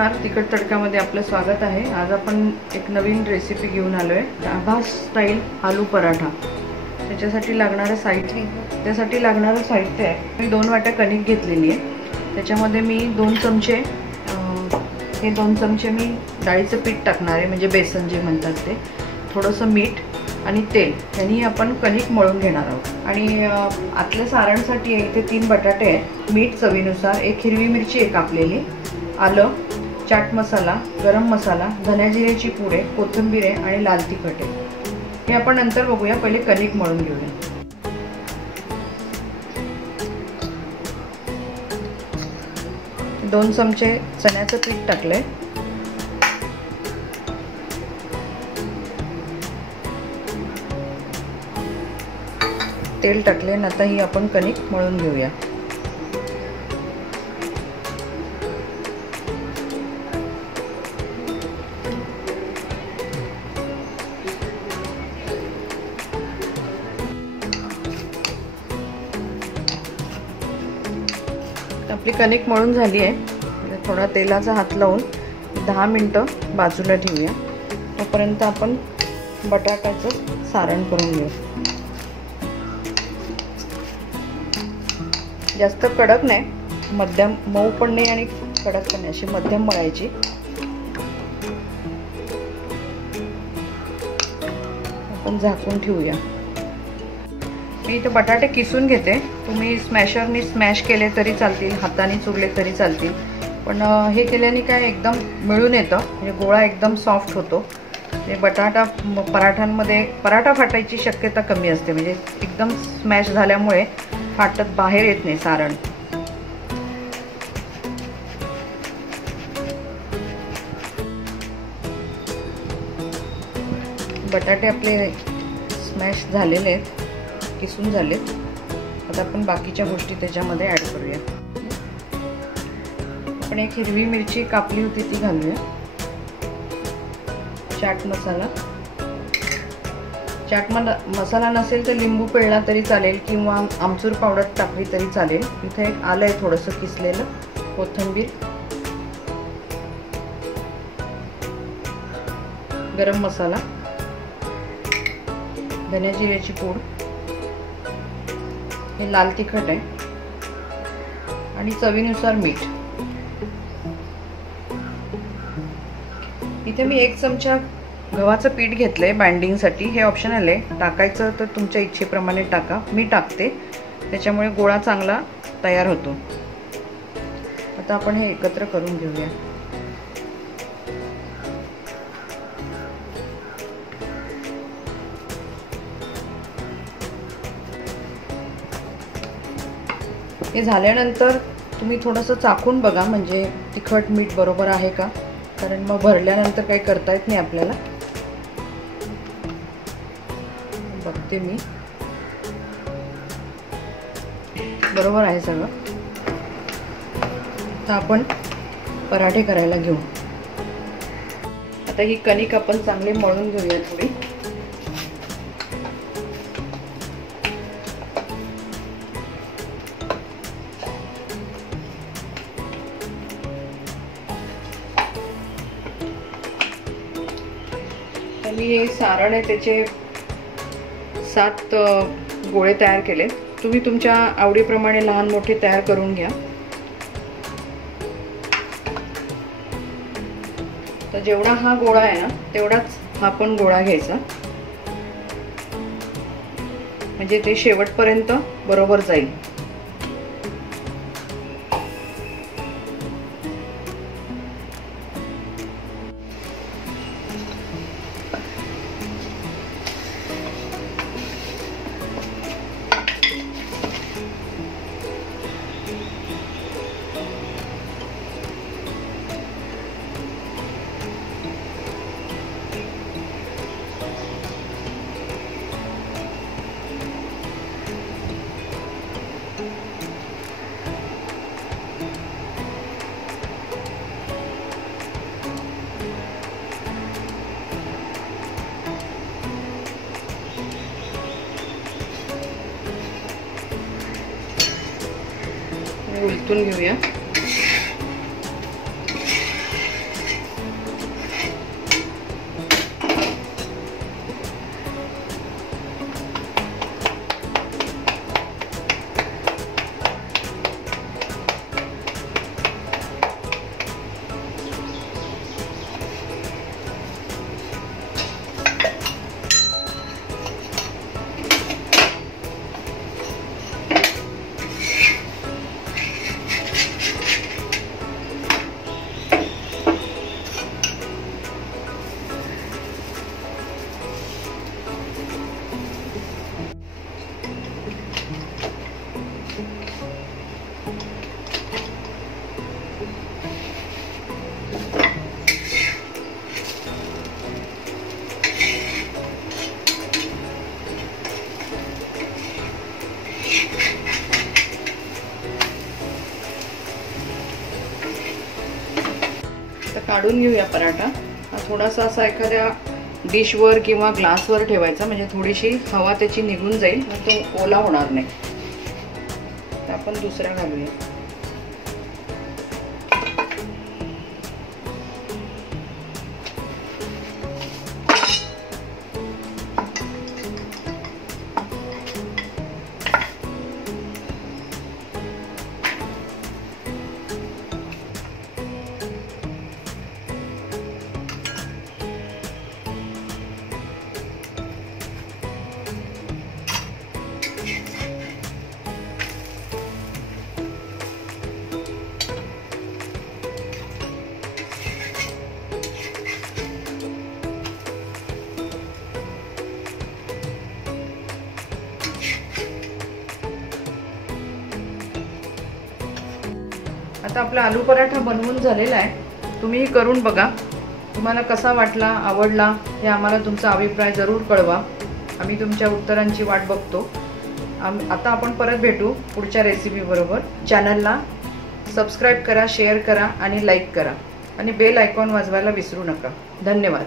नमस्कार, तिखट तडकामध्ये आपलं स्वागत आहे। आज आपण एक नवीन रेसिपी घेऊन आलोय, ढाबा स्टाईल आलू पराठा। त्याच्यासाठी लागणारं साहित्य आहे, मी 2 वाट्या कणिक घेतलेली आहे। त्याच्यामध्ये मी 2 चमचे हे 2 चमचे मी डाळीचं पीठ टाकणार आहे, म्हणजे बेसन जे म्हणतात ते, थोडंसं मीठ आणि तेल यांनी आपण कणिक मळून घेणार आहोत। आणि आतल्या सारणसाठी इथे 3 बटाटे आहेत, मीठ चवीनुसार, 1 हिरवी मिरची आहे कापलेली, आलं, चाट मसाला, गरम मसाला, धन्या जिऱ्याची पूड आहे, कोथिंबीर आहे आणि लाल तिखट आहे। हे आपण नंतर बघूया, पहिले कणिक मळून घेऊया। 2 चमचे चण्याचं पीठ टाकलंय, तेल टाकले, आता ही आपण कणिक मळून घेऊया। आपली कणिक मळून झाली आहे, थोडा तेलाचा हात लावून 10 मिनिटं बाजूला ठेवूया। तोपर्यंत आपण बटाट्याचं सारण करून घेऊ। जास्त कडक नाही, मध्यम, मऊ पण नाही आणि कडक पण नाही, अशी मध्यम मळायची। आपण झाकून ठेवूया। मी इथे बटाटे किसून घेते, तुम्ही स्मॅशरनी स्मॅश केले तरी चालतील, हाताने चुरले तरी चालतील, पण हे केल्याने काय एकदम मिळून येतं, म्हणजे गोळा एकदम सॉफ्ट होतो। हे बटाटा पराठ्यांमध्ये पराठा फाटायची शक्यता कमी असते, म्हणजे एकदम स्मॅश झाल्यामुळे फाटत बाहेर येत नाही सारण। बटाटे आपले स्मॅश झालेले आहेत, किसून झालेत। आता आपण बाकीच्या गोष्टी त्याच्यामध्ये ॲड करूया। आपण 1 हिरवी मिरची कापली होती ती घालूया, चाट मसाला, चाट मसाला नसेल तर लिंबू पिळला तरी चालेल किंवा आमचूर पावडर टाकली तरी चालेल। इथे एक आलं आहे थोडंसं किसलेलं, कोथिंबीर, गरम मसाला, धन्या जिऱ्याची पूड, हे लाल तिखट आहे आणि चवीनुसार मीठ। इथे मी 1 चमचा गव्हाचं पीठ घेतलंय बाइंडिंगसाठी, हे ऑप्शनल आहे, टाकायचं तर तुमच्या इच्छेप्रमाणे टाका, मी टाकते, त्याच्यामुळे गोळा चांगला तयार होतो। आता आपण हे एकत्र करून घेऊया। हे झाल्यानंतर तुम्ही थोडंसं चाखून बघा, म्हणजे तिखट मीठ बरोबर आहे का, कारण मग भरल्यानंतर काही करता येत नाही आपल्याला। बघते मी, बरोबर आहे सगळं। आता आपण पराठे करायला घेऊ। आता ही कणिक आपण चांगली मळून घेऊया थोडी। मी हे सारण आहे त्याचे 7 गोळे तयार केले, तुम्ही तुमच्या आवडीप्रमाणे लहान मोठे तयार करून घ्या। तर जेवढा हा गोळा आहे ना तेवढाच हा पण गोळा घ्यायचा, म्हणजे ते शेवटपर्यंत बरोबर जाईल। उलटून घेऊया। काढून घेऊया पराठा. हा थोडासा असा एखाद्या डिशवर किंवा ग्लासवर ठेवायचा, म्हणजे थोडीशी हवा त्याची निघून जाईल, मग तो ओला होणार नाही. तर आपण दुसरा घालूया. आता आपला आलू पराठा बनवून झालेला आहे. तुम्ही करून बघा. तुम्हाला कसा वाटला, आवडला हे आम्हाला तुमचा अभिप्राय जरूर कळवा. आम्ही तुमच्या उत्तरांची वाट बघतो. आता आपण परत भेटू पुढच्या रेसिपी बरोबर. चॅनलला सबस्क्राईब करा, शेअर करा आणि लाईक करा आणि बेल आयकॉन वाजवायला विसरू नका. धन्यवाद.